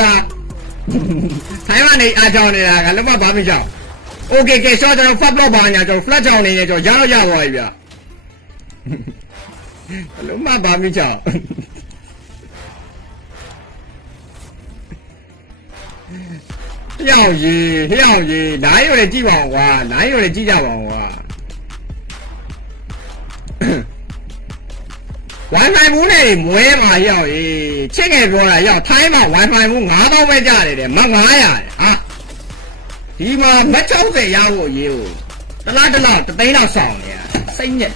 သာထိုင်းကနေအားကြောင်းနေတာကလုံးဝဘာမှမကြောက်โอเคကဲရှော့ကျွန်တော် fat block ပါညာကျွန်တော် flat ချောင်းနေရင်ကျွန်တော်ရတော့ရသွားပြီဗျလုံးဝဘာမှမကြောက်ရောက်ရေးနိုင်ရကြည့်ပါအောင်ကွာနိုင်ရကြည့်ကြပါအောင်ကွာWi-Fi ဘူးနဲ့မွဲမှာရောက်ရေးချစ်ငယ်ပြောတာရောက်ထိုင်းမှာ Wi-Fi ဘူး9000ပဲကြတယ်တဲ့မ900ဟာဒီမှာမ60ရဖို့ရေးဖို့တလားတသိန်းလောက်ဆောင်နေရစိတ်ညက်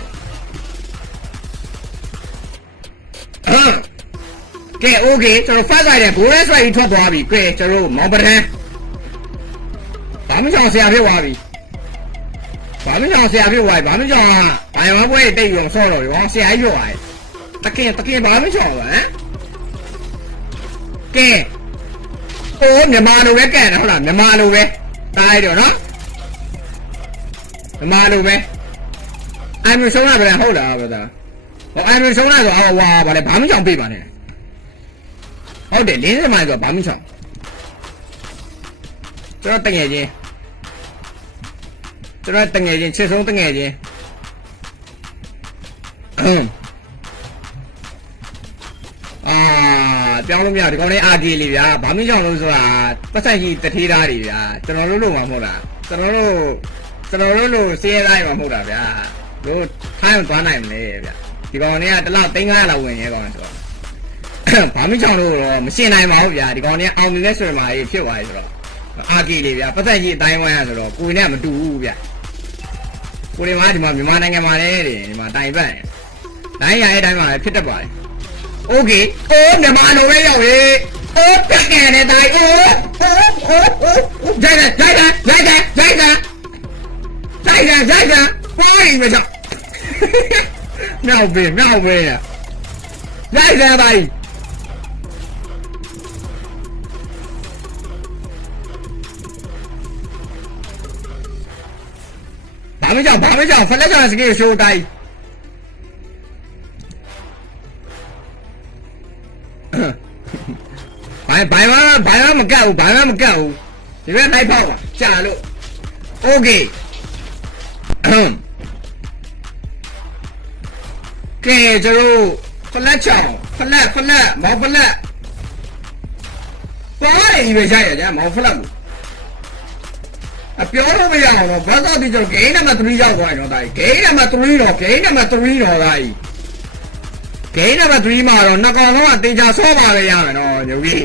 ကဲโอเคကျွန်တော်ဖတ်ကြတယ်ဘိုးရဲဆွဲကြီးထွက်သွားပြီကဲကျွန်တော်မောင်ပဒန်းဘာမှကြောင်ဆရာဖြစ်သွားပြီဘာမှကြောင်ဆရာဖြစ်သွားပြီဘာမှကြောင်ဘိုင်ဝမ်ပွဲတိတ်ရုံဆော့တော့ရောဆရာကြီးပြောရတယ်တကယ်ဘာမှကြောင်ပါဟမ်ကဲဟိုမြန်မာလိုပဲကဲ့တယ်ဟုတ်လားမြန်မာလိုပဲတားရတော့နော်မြန်မာလိုပဲအိုင်မျိုးဆုံးတာပြန်ဟုတ်လားဗျာဟောအိုင်မျိုးဆုံးတာဆိုအော်ဝါဗါလေဘာမှကြောင်ပြေးပါနဲ့ဟုတ်တယ်40မိုင်ဆိုဘာမှကြောင်ကျွန်တော်တငယ်ချင်းချစ်ဆုံးတငယ်ချင်းပြောင်းလို့မရဒီကောင်လေးအာဂီလေးဗျာဘာမှမကြောက်လို့ဆိုတာပတ်သက်ကြီးတထေးသားတွေဗျာကျွန်တော်တို့လို့မှမဟုတ်လားကျွန်တော်တို့လို့စေးသားတွေမှမဟုတ်တာဗျာတို့ထိုင်းသွားနိုင်မလဲဗျာဒီကောင်လေးကတစ်လောက်300လောက်ဝင်ရဲကောင်ဆိုတော့ဘာမှမကြောက်လို့တော့မရှင်းနိုင်ပါဘူးဗျာဒီကောင်လေးအောင်မြင်တဲ့ဆွေမာကြီးဖြစ်သွားပြီဆိုတော့အာဂီလေးဗျာပတ်သက်ကြီးအတိုင်းဝိုင်းရဆိုတော့ကိုယ်နဲ့မတူဘူးဗျာကိုယ်တွေမှာဒီမှာမြန်မာနိုင်ငံမှာလေဒီမှာတိုင်ပတ်တိုင်းရတဲ့အတိုင်းမှာဖြစ်တတ်ပါတယ်โอเคโอ้မြန်မာလိုပဲရောက်ရေโอ้ပြက်နေတယ်တိုင်းโอ้ဂျိုက်တာပါရီမချမြောက်ပဲရရိုက်တယ်ပါရီဘာမကြောက်ဖလက်ချာစကေးရှိုးတိုင်းဘိုင်မကတ်ဘူးဒီဘက်လိုက်ဖောက်ပါကြာလို့โอเคကဲကျွန်တော်ဖလက်ချောင်းဖလက်မောင်ဖလက်ပေါ်ရည်ပဲဆိုင်ရကြမောင်ဖလက်ကိုအပြောလို့မရအောင်တော့ဘာသာဒီကျွန်တော်ဂိမ်းနံပါတ်3ရောက်သွားရင်တော့ဒါဂိမ်းနံပါတ်3တော့ဒါကြီးဂိမ်းနံပါတ်3မှာတော့နှစ်ကောင်လုံးကတေချာဆောပါပဲရမယ်နော်ညိုကြီး